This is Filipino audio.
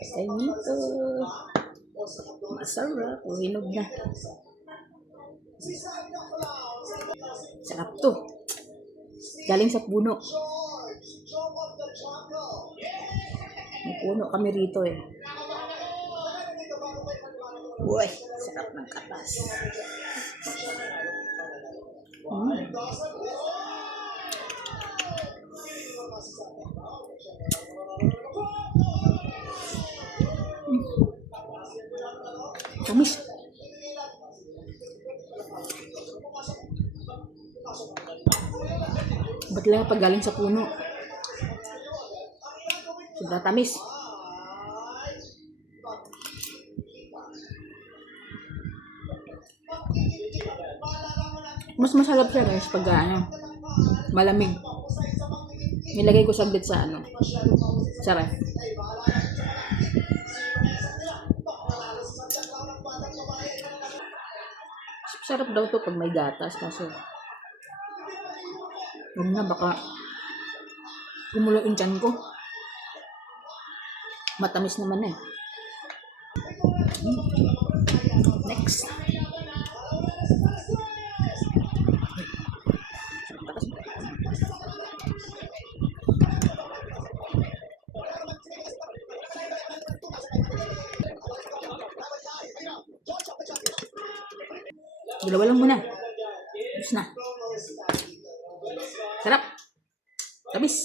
Ay, ito. Masarap. Hinog na. Sarap to. Galing sa puno. May puno kami rito eh. Uy, sarap ng katas. Tamis. Ba't lang pag galing sa puno? Sobrang tamis. Mas masarap siya guys pag malamig. Nilagay ko saglit sa sa ref. Sarap daw to pag may gatas kaso yun na baka gumulo yung tiyan ko. Matamis naman eh. Next. Dalawa lang muna. Tapos na. Sarap. Tamis.